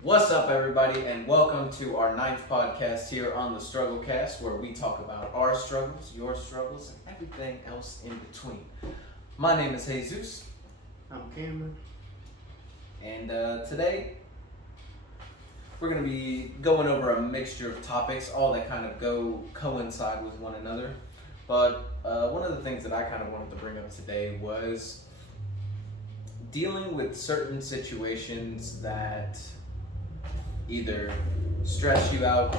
What's up, everybody, and welcome to our 9th podcast here on the Strugglecast, where we talk about our struggles, your struggles, and everything else in between. My name is Jesus, I'm Cameron. and today we're going to be going over a mixture of topics, all that kind of coincide with one another. But one of the things that I kind of wanted to bring up today was dealing with certain situations that either stress you out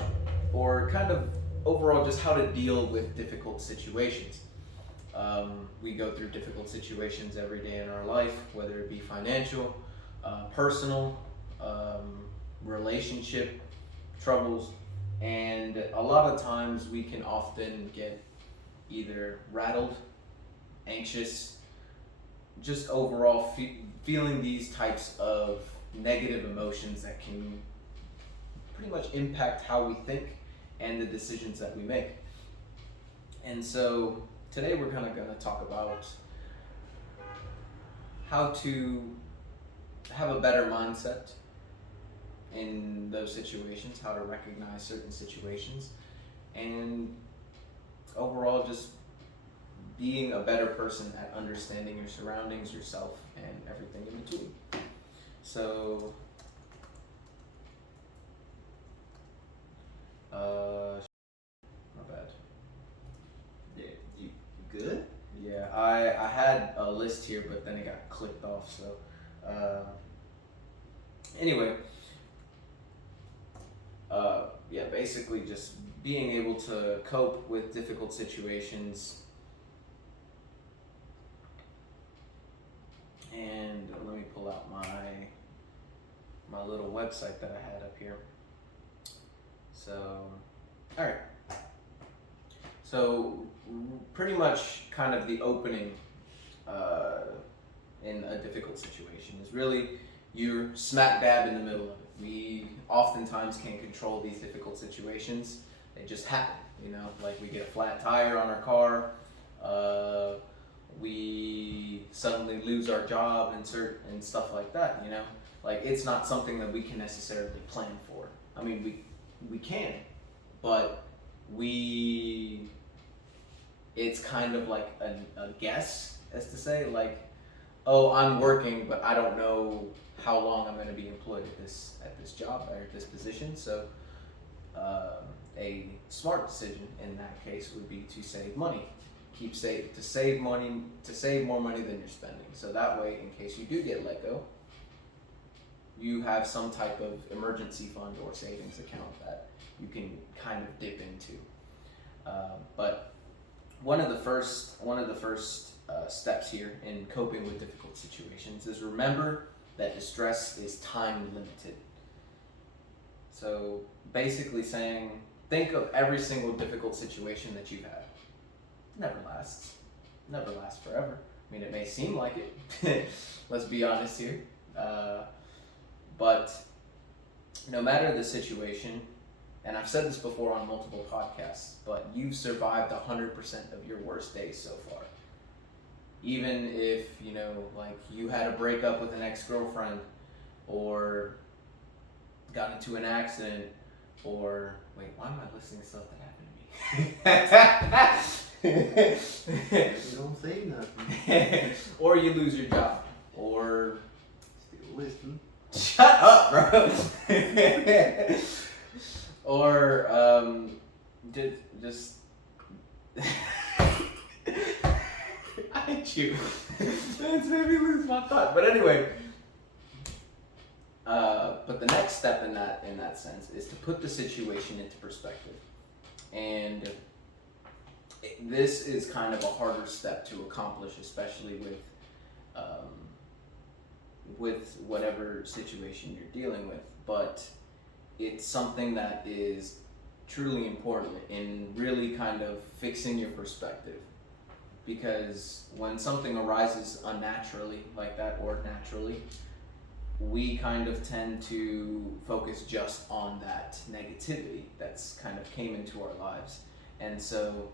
or kind of overall just how to deal with difficult situations. We go through difficult situations every day in our life, whether it be financial, personal, relationship troubles, and a lot of times we can often get either rattled, anxious, just overall feeling these types of negative emotions that can pretty much impact how we think and the decisions that we make. And so today we're kind of going to talk about how to have a better mindset in those situations, how to recognize certain situations, and overall just being a better person at understanding your surroundings, yourself, and everything in between. So my bad. Yeah, you good? Yeah, I had a list here, but then it got clicked off. So, anyway, yeah, basically just being able to cope with difficult situations. And let me pull out my little website that I had up here. So, all right. So, pretty much kind of the opening in a difficult situation is really you're smack dab in the middle of it. We oftentimes can't control these difficult situations. They just happen, like we get a flat tire on our car, we suddenly lose our job and stuff like that, Like it's not something that we can necessarily plan for. I mean, we can, but it's kind of like a guess, as to say, like, oh, I'm working, but I don't know how long I'm going to be employed at this job or at this position. So a smart decision in that case would be to save money, to save more money than you're spending. So that way, in case you do get let go, you have some type of emergency fund or savings account that you can kind of dip into. But one of the first steps here in coping with difficult situations is remember that distress is time limited. So basically saying, think of every single difficult situation that you've had. Never lasts forever. I mean, it may seem like it. Let's be honest here. But no matter the situation, and I've said this before on multiple podcasts, but you've survived 100% of your worst days so far. Even if, like you had a breakup with an ex-girlfriend, or got into an accident, or, wait, why am I listing stuff that happened to me? You don't say nothing. Or you lose your job, or... Still listening. Shut up, bro! Or, just... I hate you. It's made me lose my thought. But anyway, but the next step in that sense is to put the situation into perspective, and this is kind of a harder step to accomplish, especially with whatever situation you're dealing with. But it's something that is truly important in really kind of fixing your perspective. Because when something arises unnaturally like that, or naturally, we kind of tend to focus just on that negativity that's kind of came into our lives. And so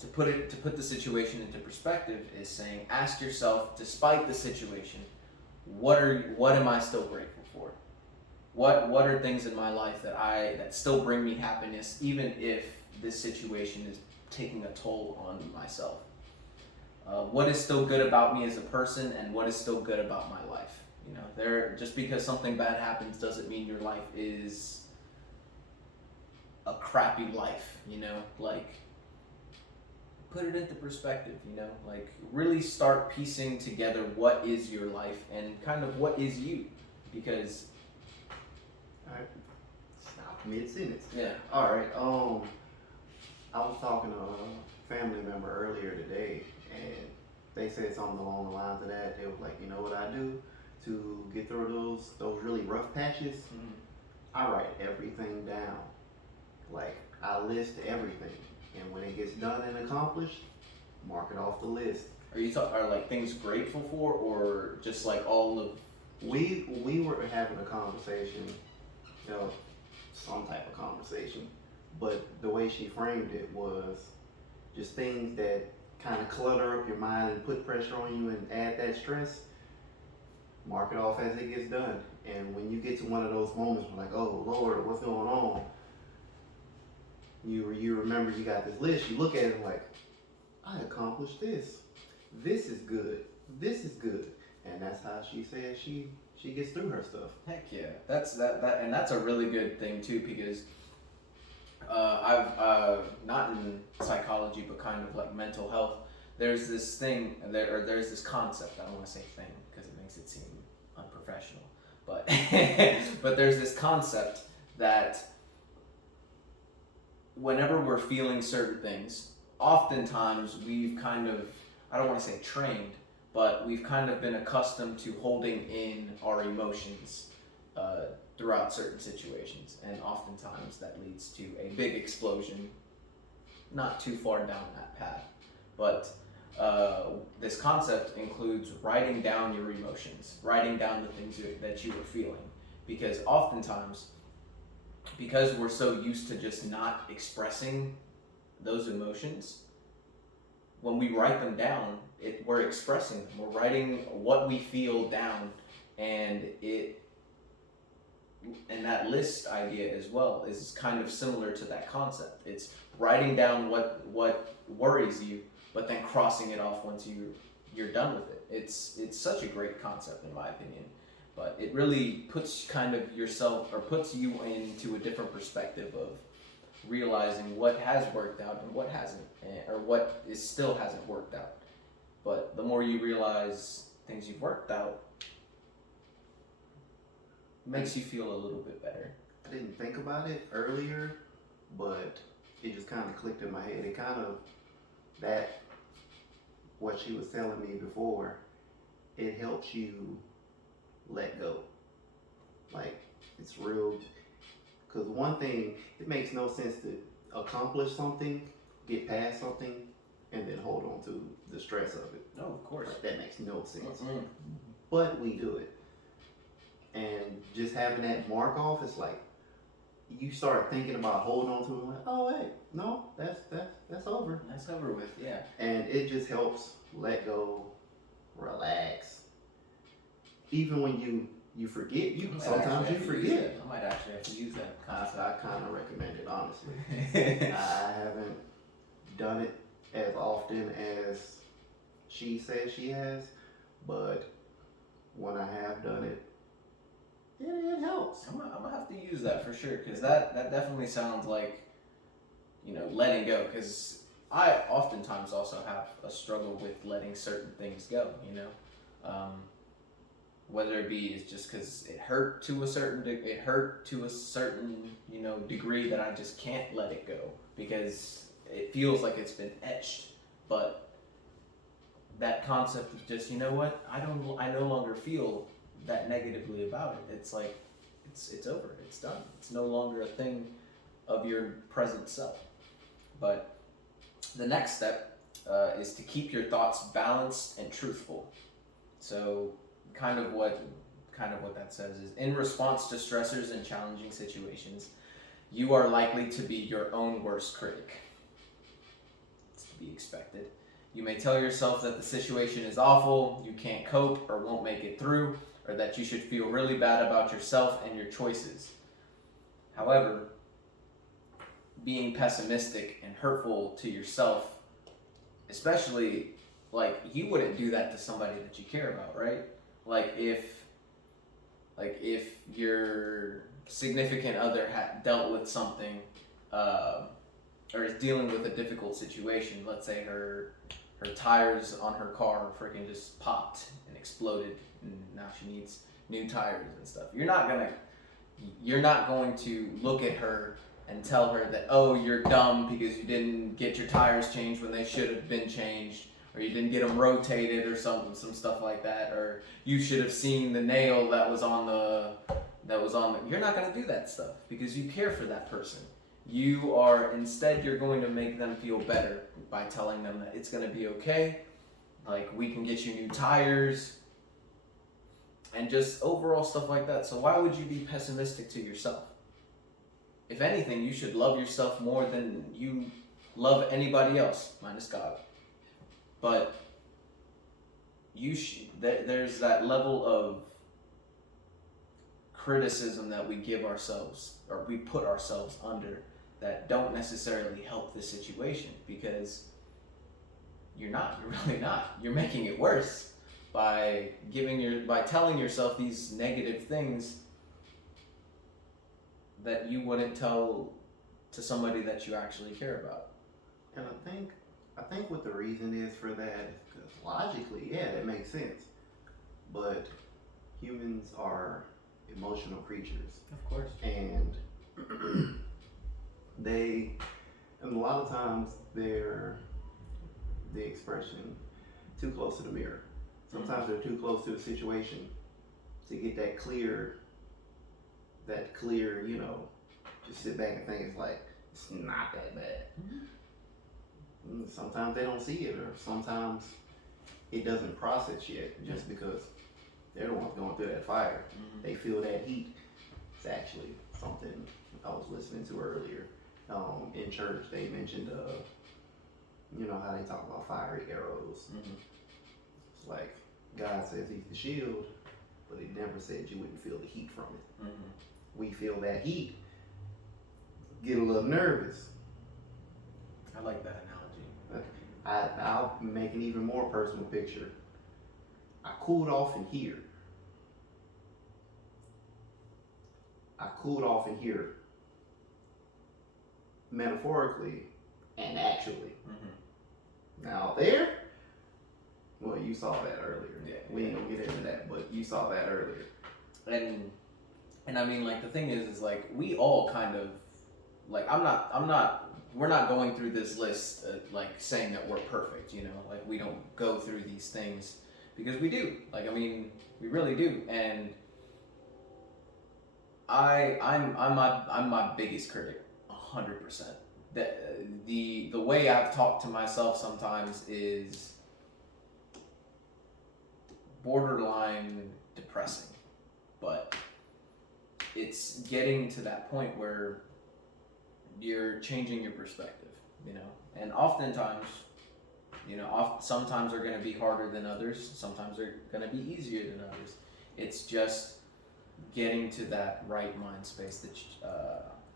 to put the situation into perspective is saying, ask yourself, despite the situation, what am I still grateful for? What are things in my life that still bring me happiness, even if this situation is taking a toll on myself? What is still good about me as a person, and what is still good about my life? You know, just because something bad happens doesn't mean your life is a crappy life. You know, like, put it into perspective. You know, like, really start piecing together what is your life and kind of what is you, because. Alright. Stop mid-sentence. Yeah. Alright, I was talking to a family member earlier today, and they said something along the lines of that. They was like, you know what I do to get through those really rough patches? Mm-hmm. I write everything down. Like, I list everything, and when it gets done and accomplished, mark it off the list. Are like things grateful for, or just like all of? We were having a conversation, some type of conversation, but the way she framed it was just things that kind of clutter up your mind and put pressure on you and add that stress. Mark it off as it gets done, and when you get to one of those moments where like, oh Lord, what's going on? You remember you got this list. You look at it like, I accomplished this. This is good. This is good, and that's how she says she gets through her stuff. Heck yeah, that's and that's a really good thing too, because I've not in psychology, but kind of like mental health. There's this thing, there's this concept. I don't want to say thing because it makes it seem unprofessional, but but there's this concept that whenever we're feeling certain things, oftentimes we've kind of, I don't want to say trained, but we've kind of been accustomed to holding in our emotions throughout certain situations, and oftentimes that leads to a big explosion not too far down that path. But this concept includes writing down your emotions, writing down the things that you are feeling, because oftentimes, because we're so used to just not expressing those emotions, when we write them down, we're expressing them. We're writing what we feel down, and that list idea as well is kind of similar to that concept. It's writing down what worries you, but then crossing it off once you're done with it. It's such a great concept in my opinion, but it really puts kind of yourself, or puts you into a different perspective of realizing what has worked out and what hasn't, or what still hasn't worked out. But the more you realize things you've worked out, it makes you feel a little bit better. I didn't think about it earlier, but it just kind of clicked in my head. It kind of, that, what she was telling me before, it helps you let go. Like, it's real, because one thing, it makes no sense to accomplish something, get past something, and then hold on to the stress of it. No, of course. Like, that makes no sense. Mm-hmm. But we do it. And just having that mark off, it's like, you start thinking about holding on to it, like, oh wait, no, that's over. That's over with, yeah. And it just helps let go, relax. Even when you forget, sometimes you forget. I might actually have to use that concept. I kind of recommend it, honestly. I haven't done it as often as she says she has, but when I have done it, it helps. I'm gonna have to use that for sure, because that definitely sounds like, letting go, because I oftentimes also have a struggle with letting certain things go, whether it be is just because it hurt to a certain degree that I just can't let it go because it feels like it's been etched. But that concept of just, you know what, I no longer feel that negatively about it. It's like it's over, it's done. It's no longer a thing of your present self. But the next step is to keep your thoughts balanced and truthful. So kind of what that says is, in response to stressors and challenging situations, you are likely to be your own worst critic. It's to be expected. You may tell yourself that the situation is awful, you can't cope, or won't make it through, or that you should feel really bad about yourself and your choices. However, being pessimistic and hurtful to yourself, especially, like, you wouldn't do that to somebody that you care about, right? Like if your significant other had dealt with something, or is dealing with a difficult situation, let's say her tires on her car freaking just popped and exploded, and now she needs new tires and stuff. You're not going to look at her and tell her that, oh, you're dumb because you didn't get your tires changed when they should have been changed, or you didn't get them rotated, or some stuff like that, or you should have seen the nail that was on the. You're not going to do that stuff because you care for that person. Instead you're going to make them feel better by telling them that it's going to be okay, like, we can get you new tires, and just overall stuff like that. So why would you be pessimistic to yourself? If anything, you should love yourself more than you love anybody else, minus God. But there's that level of criticism that we give ourselves, or we put ourselves under, that don't necessarily help the situation, because you're really not. You're making it worse by telling yourself these negative things that you wouldn't tell to somebody that you actually care about. And I think what the reason is for that is because logically, yeah, that makes sense. But humans are emotional creatures. Of course. And and a lot of times they're the expression too close to the mirror. Sometimes they're too close to the situation to get that clear, just sit back and think it's like, it's not that bad. Sometimes they don't see it, or sometimes it doesn't process yet, just because they're the ones going through that fire. They feel that heat. It's actually something I was listening to earlier. In church, they mentioned, how they talk about fiery arrows. It's like, God says he's the shield, but he never said you wouldn't feel the heat from it. We feel that heat, get a little nervous. I like that analogy. I'll make an even more personal picture. I cooled off in here. Metaphorically and actually. Now there, well, you saw that earlier. Yeah. We ain't gonna get into that, but you saw that earlier. And I mean, like, the thing is like, we all kind of, like, we're not going through this list, like, saying that we're perfect, like, we don't go through these things, because we do. Like, I mean, we really do. And I'm my biggest critic, 100%. The way I've talked to myself sometimes is borderline depressing, but it's getting to that point where you're changing your perspective, and oftentimes, sometimes they're going to be harder than others, sometimes they're going to be easier than others. It's just getting to that right mind space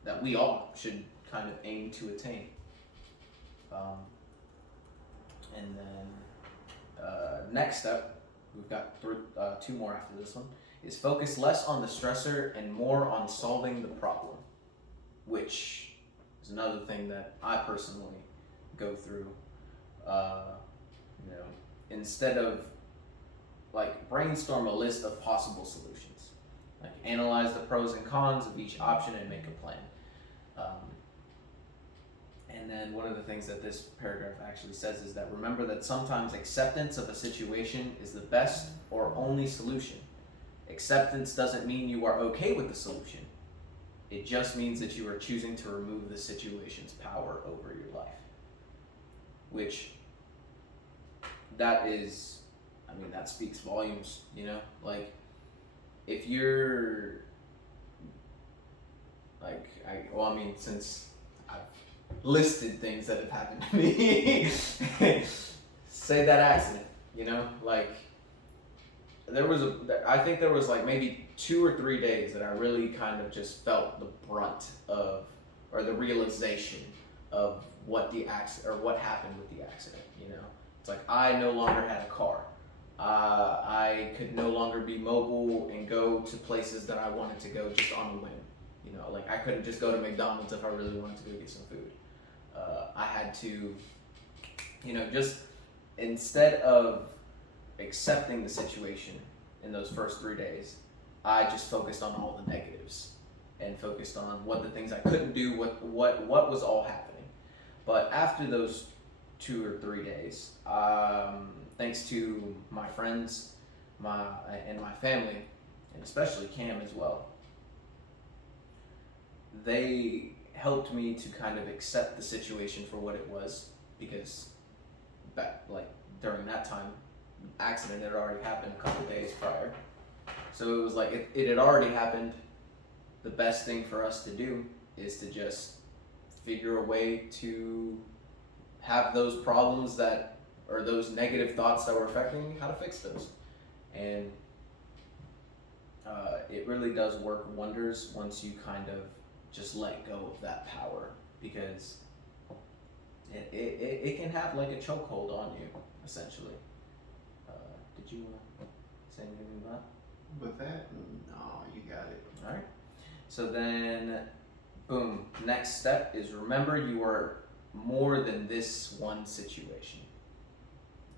that we all should kind of aim to attain. And then next step, we've got two more after this one, is focus less on the stressor and more on solving the problem, which is another thing that I personally go through. Instead of, like, brainstorm a list of possible solutions, like, analyze the pros and cons of each option and make a plan. And then one of the things that this paragraph actually says is that remember that sometimes acceptance of a situation is the best or only solution. Acceptance doesn't mean you are okay with the solution. It just means that you are choosing to remove the situation's power over your life. Which, that speaks volumes, like, if you're, like, since I've listed things that have happened to me, say that accident, like, I think there was like maybe 2 or 3 days that I really kind of just felt the brunt of, or the realization of what the accident, or what happened with the accident. You know, it's like I no longer had a car. I could no longer be mobile and go to places that I wanted to go just on a whim. You know, like I couldn't just go to McDonald's if I really wanted to go get some food. I had to, you know, just instead of accepting the situation in those first 3 days, I just focused on all the negatives and focused on what the things I couldn't do, what was all happening. But after those 2 or 3 days, thanks to my friends, and my family, and especially Cam as well, they helped me to kind of accept the situation for what it was, because back like during that time, accident had already happened a couple days prior. So it was like it had already happened. The best thing for us to do is to just figure a way to have those problems that, or those negative thoughts that were affecting me, how to fix those. And it really does work wonders once you kind of just let go of that power, because it can have like a chokehold on you, essentially. Did you want to say anything about that? With that, no, you got it. All right. So then, boom. Next step is remember you are more than this one situation.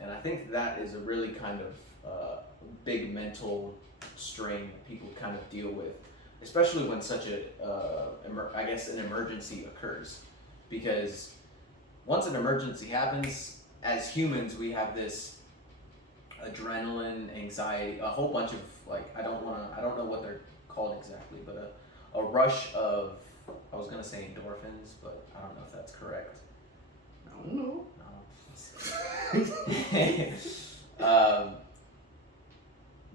And I think that is a really kind of big mental strain that people kind of deal with, especially when such I guess an emergency occurs. Because once an emergency happens, as humans, we have this adrenaline, anxiety, a whole bunch of like, I don't know what they're called exactly, but a rush of, I was gonna say endorphins, but I don't know if that's correct. I don't know.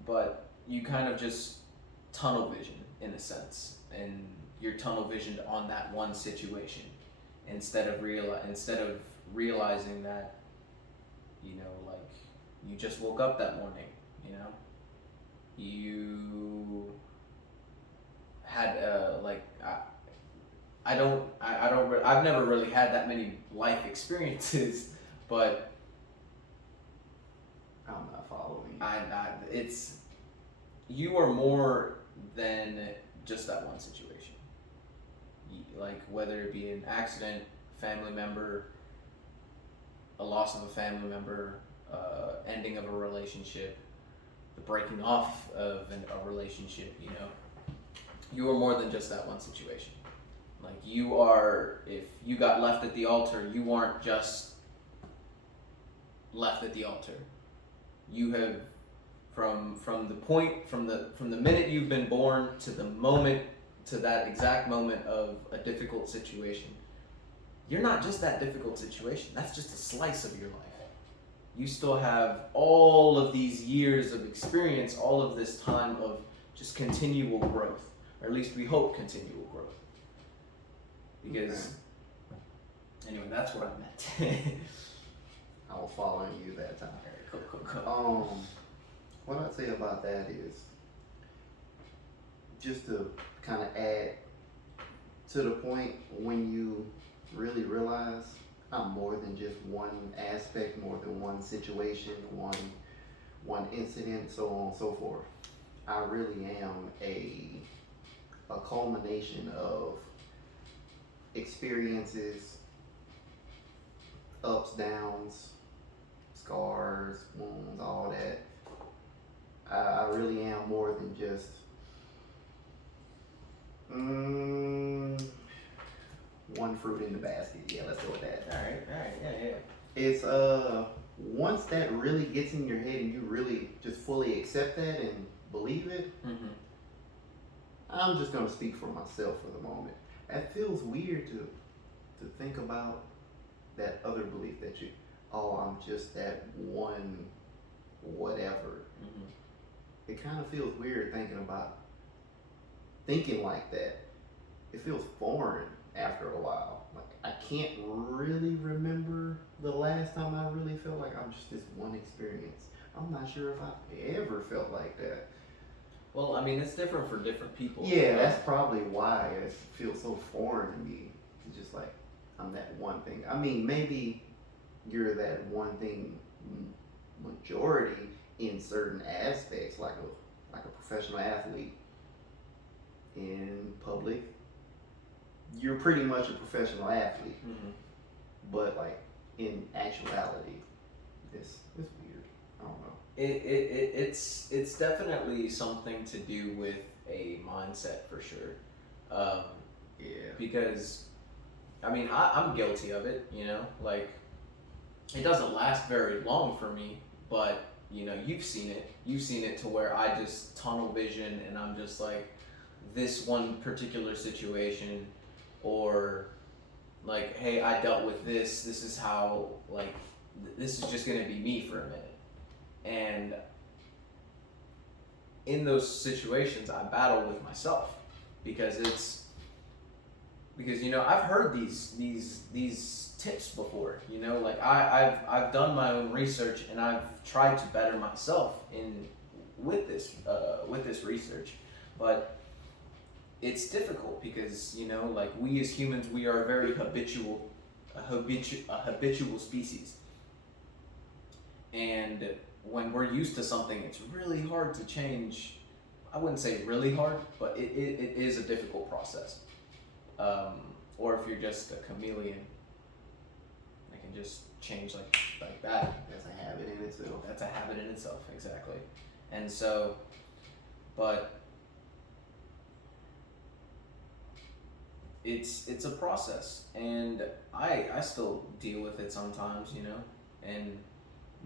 But you kind of just tunnel vision in a sense, and you're tunnel visioned on that one situation instead of realizing that, you know, like you just woke up that morning, you know, you had I've never really had that many life experiences, but I'm not following you. it's, you are more than just that one situation. Like whether it be an accident, family member, a loss of a family member, ending of a relationship, the breaking off of a relationship, you know, you are more than just that one situation. Like you are, if you got left at the altar, you aren't just left at the altar. You have, from the minute you've been born to the moment, to that exact moment of a difficult situation, you're not just that difficult situation. That's just a slice of your life. You still have all of these years of experience, all of this time of just continual growth, or at least we hope continual growth. Because, anyway, that's what I meant. I was following you that time. Cool. What I'd say about that is, just to kind of add to the point when you really realize I'm more than just one aspect, more than one situation, one incident, so on and so forth. I really am a culmination of experiences, ups, downs, scars, wounds, all that. I really am more than just one fruit in the basket. Yeah, let's go with that. All right, yeah. It's once that really gets in your head and you really just fully accept that and believe it. Mm-hmm. I'm just gonna speak for myself for the moment. It feels weird to think about that other belief that I'm just that one whatever. Mm-hmm. It kind of feels weird thinking like that. It feels foreign after a while. Like I can't really remember the last time I really felt like I'm just this one experience. I'm not sure if I've ever felt like that. Well, I mean, it's different for different people. Yeah, that's probably why it feels so foreign to me. It's just like I'm that one thing. I mean, maybe you're that one thing majority in certain aspects, like a professional athlete in public. You're pretty much a professional athlete, but like in actuality, it's weird. I don't know. It's definitely something to do with a mindset for sure. Yeah. Because I mean, I'm guilty of it, you know, like it doesn't last very long for me, but you know, you've seen it to where I just tunnel vision and I'm just like this one particular situation, or like, hey, I dealt with this is how, like, this is just gonna be me for a minute. And in those situations I battle with myself because you know, I've heard these tips before, you know, like I've done my own research and I've tried to better myself in with this research, but it's difficult because, you know, like we as humans, we are a very habitual species, and when we're used to something, it's really hard to change. I wouldn't say really hard, but it is a difficult process. Or if you're just a chameleon, it can just change like that. That's a habit in itself. That's a habit in itself, exactly. And so, but it's a process, and I still deal with it sometimes, you know, and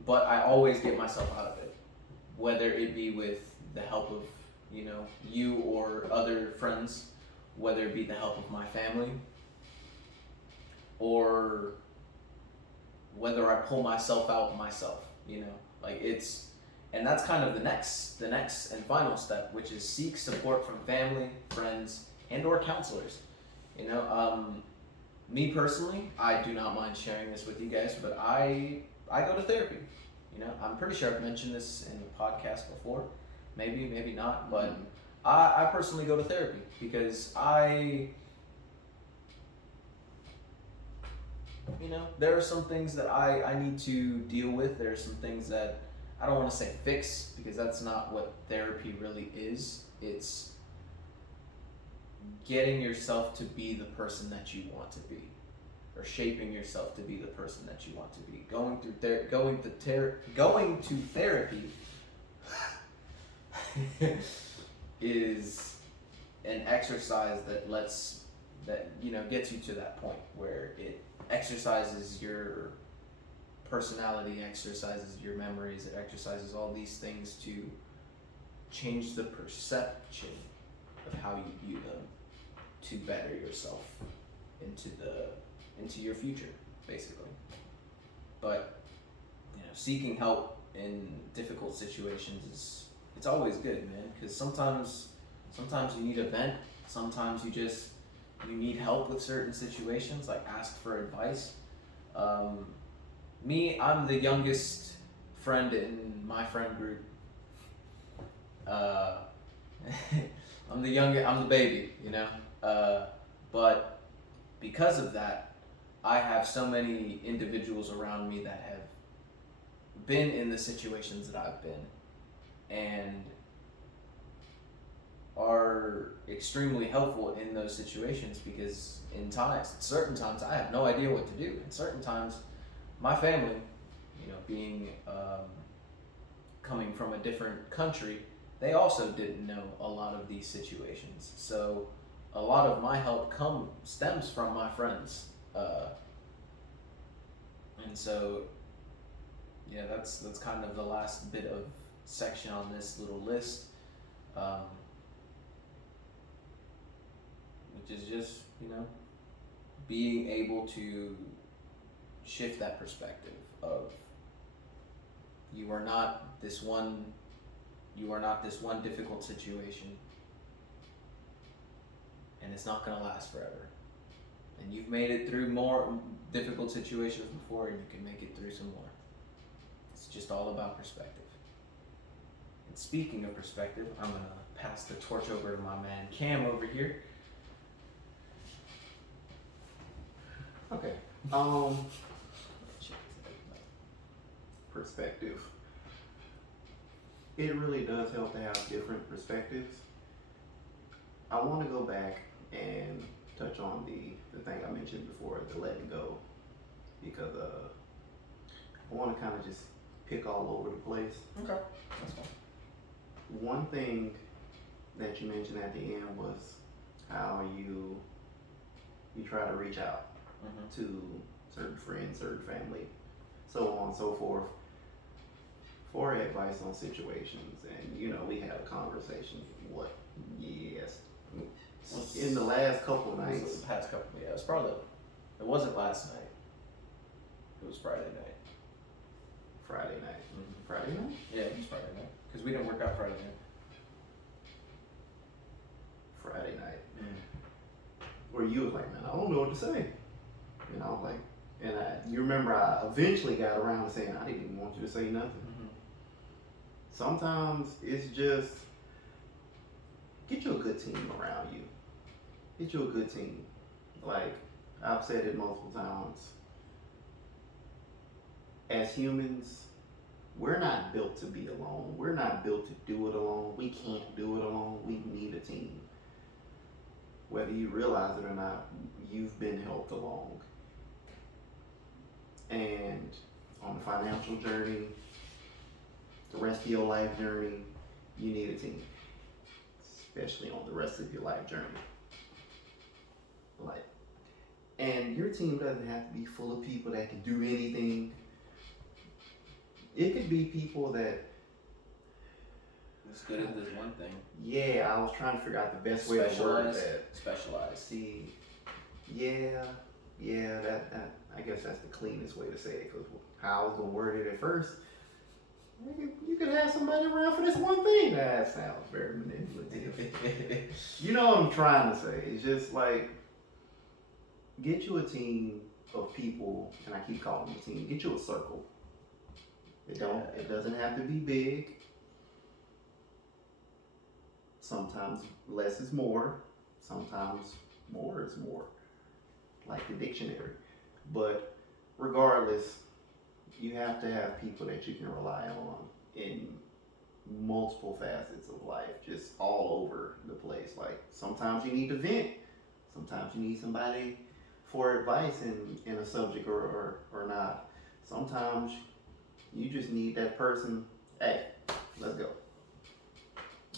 but I always get myself out of it, whether it be with the help of, you know, you or other friends, whether it be the help of my family, or whether I pull myself out myself, you know, like and that's kind of the next and final step, which is seek support from family, friends, and or counselors. You know, me personally, I do not mind sharing this with you guys, but I go to therapy. You know, I'm pretty sure I've mentioned this in the podcast before, maybe not, but I personally go to therapy because you know, there are some things that I need to deal with. There are some things that I don't want to say fix, because that's not what therapy really is. It's getting yourself to be the person that you want to be, or shaping yourself to be the person that you want to be. Going to therapy is an exercise that you know, gets you to that point where it exercises your personality, exercises your memories, it exercises all these things to change the perception of how you view them, to better yourself into your future, basically. But you know, seeking help in difficult situations it's always good, man, because sometimes you need a vent, sometimes you need help with certain situations, like ask for advice. I'm the youngest friend in my friend group. I'm the baby, you know. But because of that, I have so many individuals around me that have been in the situations that I've been, and are extremely helpful in those situations, because certain times I have no idea what to do, and certain times my family, you know, being coming from a different country, they also didn't know a lot of these situations. So a lot of my help stems from my friends, and so yeah, that's kind of the last bit of section on this little list, which is just, you know, being able to shift that perspective of you are not this one difficult situation, and it's not going to last forever, and you've made it through more difficult situations before, and you can make it through some more. It's just all about perspective. And speaking of perspective, I'm gonna pass the torch over to my man Cam over here. Okay. Perspective. It really does help to have different perspectives. I want to go back and touch on the thing I mentioned before, the letting go, because I want to kind of just pick all over the place. Okay, that's fine. One thing that you mentioned at the end was how you try to reach out to certain friends, certain family, so on and so forth, for advice on situations. And we had a conversation. What? Yes. In the last couple nights. The past couple, yeah. It wasn't last night. It was Friday night. Friday night. Friday night? Yeah, it was Friday night. Because we didn't work out Friday night. Friday night. Where you was like, man, I don't know what to say. And I was like, you remember I eventually got around to saying I didn't even want you to say nothing. Sometimes it's just get you a good team around you. Get you a good team. Like I've said it multiple times. As humans, we're not built to be alone. We're not built to do it alone. We can't do it alone. We need a team. Whether you realize it or not, you've been helped along. And on the financial journey, the rest of your life journey, you need a team. Especially on the rest of your life journey. And your team doesn't have to be full of people that can do anything. It could be people that It's good at this one thing. Yeah, I was trying to figure out the best way to word that. Specialized. See, yeah, that I guess that's the cleanest way to say it, because how I was gonna word it at first, you could have somebody around for this one thing. That sounds very manipulative. You know what I'm trying to say? It's just like, get you a team of people, and I keep calling it a team. Get you a circle. It doesn't have to be big. Sometimes less is more. Sometimes more is more. Like the dictionary. But regardless, you have to have people that you can rely on in multiple facets of life, just all over the place. Like sometimes you need to vent. Sometimes you need somebody for advice in a subject or not. Sometimes you just need that person, hey, let's go.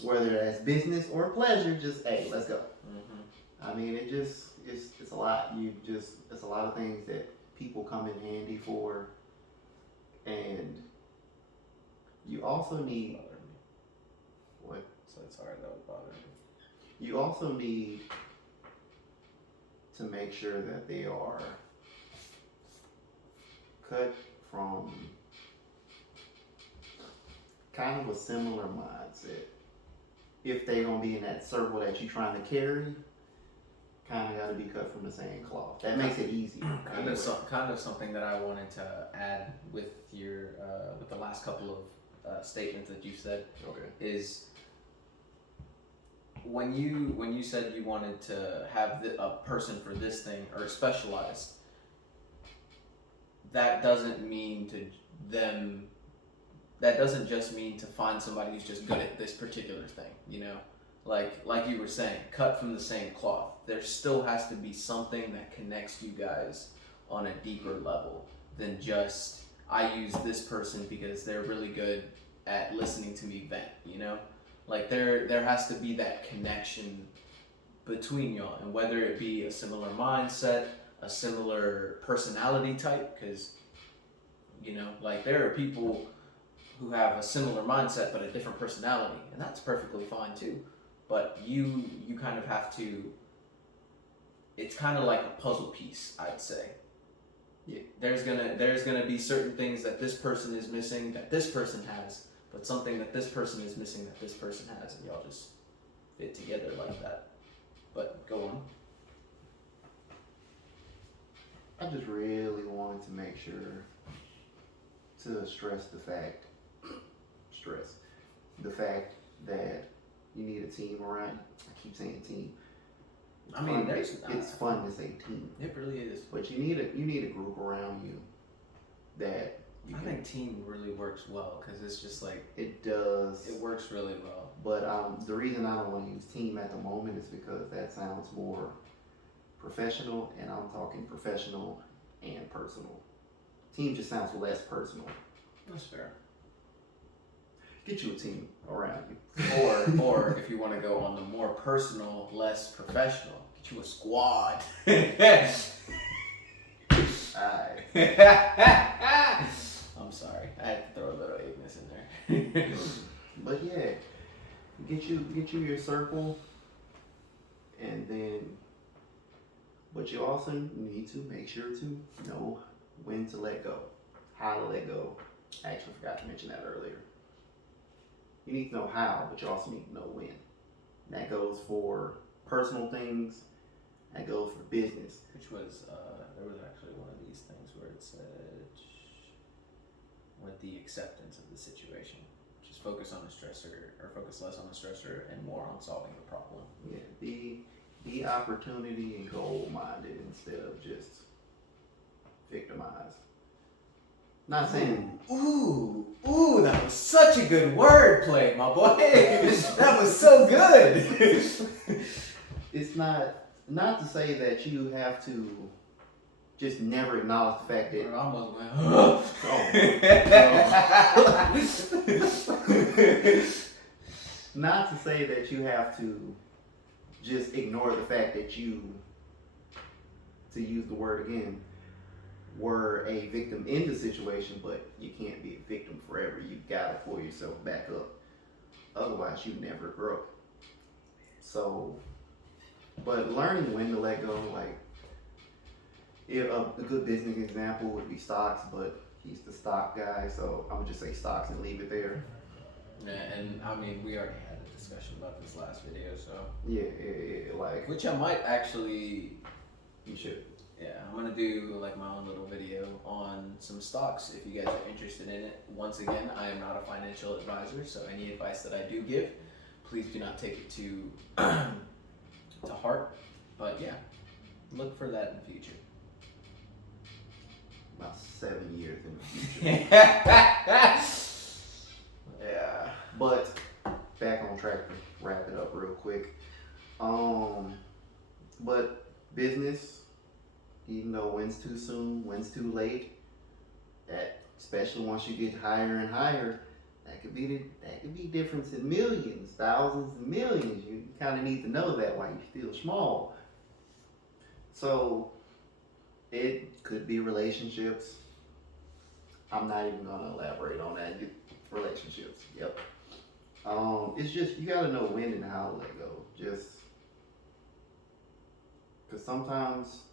Whether that's business or pleasure, just, hey, let's go. I mean, it's a lot. It's a lot of things that people come in handy for. And you also need, what? So sorry, that was bothering me. You also need to make sure that they are cut from kind of a similar mindset. If they're gonna be in that circle that you're trying to carry, kind of got to be cut from the same cloth. That makes it easier. Kind of something that I wanted to add with your with the last couple of statements that you said. Okay. Is when you said you wanted to have a person for this thing or specialized, that doesn't mean to them. That doesn't just mean to find somebody who's just good at this particular thing, you know? Like you were saying, cut from the same cloth. There still has to be something that connects you guys on a deeper level than just, I use this person because they're really good at listening to me vent, you know? Like there has to be that connection between y'all, and whether it be a similar mindset, a similar personality type, because, you know, like there are people who have a similar mindset but a different personality, and that's perfectly fine too. But you kind of have to, it's kind of like a puzzle piece, I'd say. Yeah. There's gonna be certain things that this person is missing that this person has, but something that this person is missing that this person has, and y'all just fit together like that. But go on. I just really wanted to make sure to stress the fact that you need a team around you. I keep saying team. I mean, it's fun to say team. It really is. But you need a group around you that you I think team really works well because it's just like it does. It works really well. But the reason I don't want to use team at the moment is because that sounds more professional, and I'm talking professional and personal. Team just sounds less personal. That's fair. Get you a team around you. Or if you want to go on the more personal, less professional, get you a squad. I'm sorry, I had to throw a little ignorance in there. But yeah, get you your circle, and then, but you also need to make sure to know when to let go, how to let go. I actually forgot to mention that earlier. You need to know how, but you also need to know when. And that goes for personal things. That goes for business. Which was, there was actually one of these things where it said, with the acceptance of the situation. Just focus on the stressor, or focus less on the stressor and more on solving the problem. Yeah, be opportunity and goal minded instead of just victimized. Not saying. Ooh, that was such a good wordplay, my boy. That was so good. It's not to say that you have to just never acknowledge the fact that. I almost went. Not to say that you have to just ignore the fact that you, to use the word again, were a victim in the situation, but you can't be a victim forever. You gotta pull yourself back up. Otherwise, you never grow. So, but learning when to let go, like, a good business example would be stocks, but he's the stock guy, so I'm gonna just say stocks and leave it there. Yeah, and I mean, we already had a discussion about this last video, so. Yeah, like. Which I might actually. You should. Yeah, I'm gonna do like my own little video on some stocks if you guys are interested in it. Once again, I am not a financial advisor, so any advice that I do give, please do not take it to heart. But yeah, look for that in the future. About 7 years in the future. Yeah. But back on track to wrap it up real quick. But business, you know when's too soon, when's too late. That, especially once you get higher and higher, that could be difference in millions, thousands, and millions. You kind of need to know that while you're still small. So it could be relationships. I'm not even gonna elaborate on that. Relationships. Yep. It's just you gotta know when and how to let go. Just because sometimes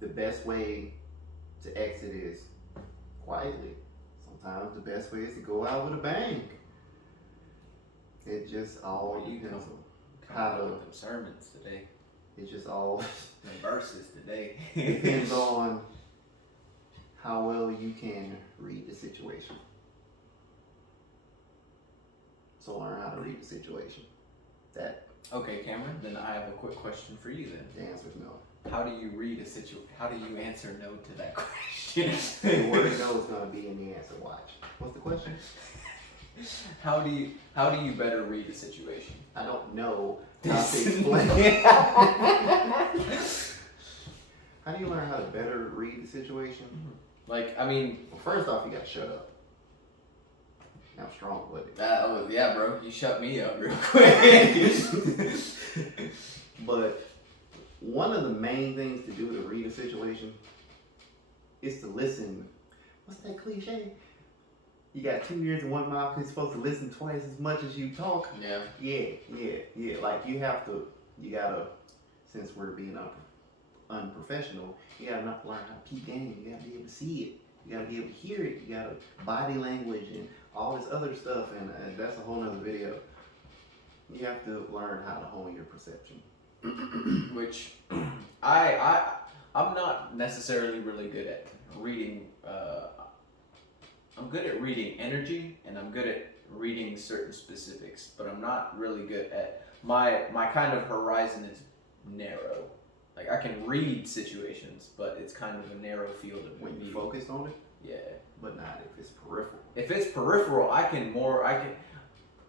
the best way to exit is quietly. Sometimes the best way is to go out with a bang. It just all depends on how to. Them sermons today. It just all. The verses today. Depends on how well you can read the situation. So learn how to read the situation. That. Okay, Cameron. Then I have a quick question for you. Then the answer is no. How do you read a situation? How do you answer no to that question? The word no is going to be in the answer. Watch. What's the question? How do you better read a situation? I don't know how to explain. How do you learn how to better read the situation? Like, I mean, well, first off, you got to shut up. I'm strong with it. Yeah, bro. You shut me up real quick. But one of the main things to do to read a situation is to listen. What's that cliche? You got 2 ears and 1 mouth. You're supposed to listen twice as much as you talk. Yeah. Yeah. Like you gotta, since we're being unprofessional, you gotta not learn how to peep game. You gotta be able to see it. You gotta be able to hear it. You gotta body language and all this other stuff. And that's a whole nother video. You have to learn how to hone your perception. Which I'm not necessarily really good at reading. I'm good at reading energy, and I'm good at reading certain specifics, but I'm not really good at my kind of horizon is narrow. Like I can read situations, but it's kind of a narrow field of When you view. focused on it, Yeah. but not if it's peripheral. If it's peripheral, I can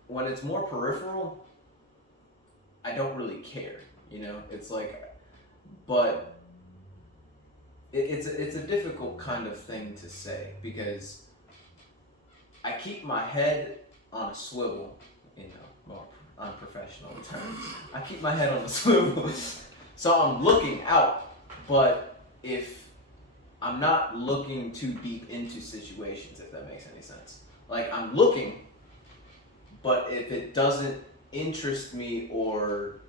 when it's more peripheral, I don't really care. You know, it's like, but it's a difficult kind of thing to say because I keep my head on a swivel, you know, more unprofessional terms. I keep my head on a swivel, so I'm looking out. But if I'm not looking too deep into situations, if that makes any sense, like I'm looking, but if it doesn't interest me or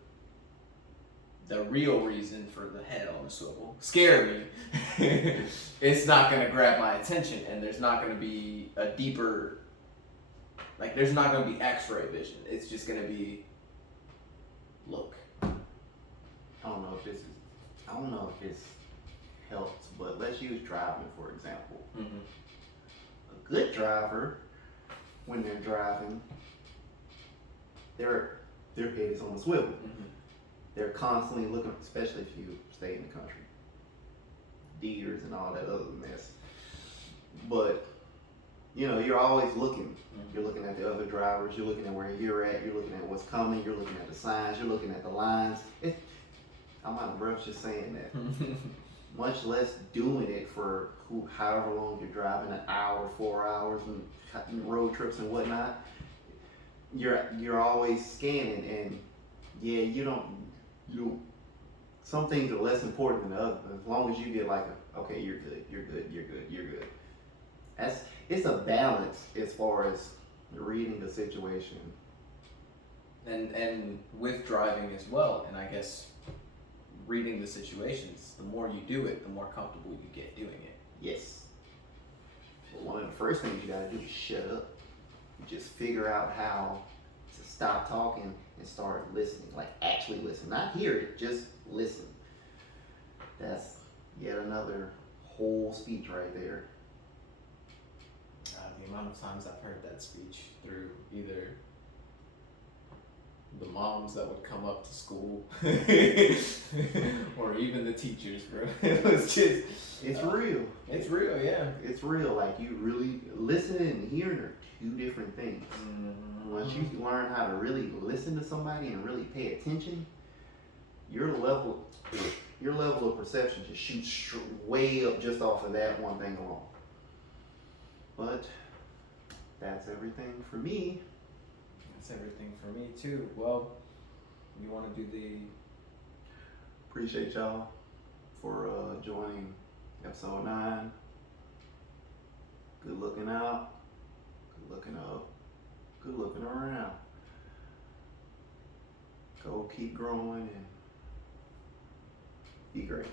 the real reason for the head on the swivel scare me, it's not going to grab my attention, and there's not going to be a deeper, like there's not going to be x-ray vision. It's just going to be look. I don't know if this helps, but let's use driving for example. Mm-hmm. A good driver, when they're driving, their head is on the swivel. Mm-hmm. They're constantly looking, especially if you stay in the country, deers and all that other mess. But you know, you're always looking. Mm-hmm. You're looking at the other drivers. You're looking at where you're at. You're looking at what's coming. You're looking at the signs. You're looking at the lines. I'm out of breath just saying that. Much less doing it for however long you're driving, an hour, 4 hours, and road trips and whatnot. You're always scanning, and yeah, you don't. Some things are less important than the others. As long as you get like okay, you're good, you're good, you're good, you're good. It's a balance as far as reading the situation. And with driving as well, and I guess reading the situations, the more you do it, the more comfortable you get doing it. Yes. But one of the first things you gotta do is shut up. You just figure out how to stop talking and start listening. Like actually listen. Not hear it, just listen. That's yet another whole speech right there. The amount of times I've heard that speech through either the moms that would come up to school or even the teachers, bro. It was just... It's real. It's real, yeah. It's real. Like you really listening and hearing are two different things. Mm-hmm. Once you learn how to really listen to somebody and really pay attention, your level of perception just shoots way up just off of that one thing alone. But that's everything for me. That's everything for me too. Well, you want to do the... Appreciate y'all for joining episode 9. Good looking out, good looking up, good looking around. Go keep growing and be great.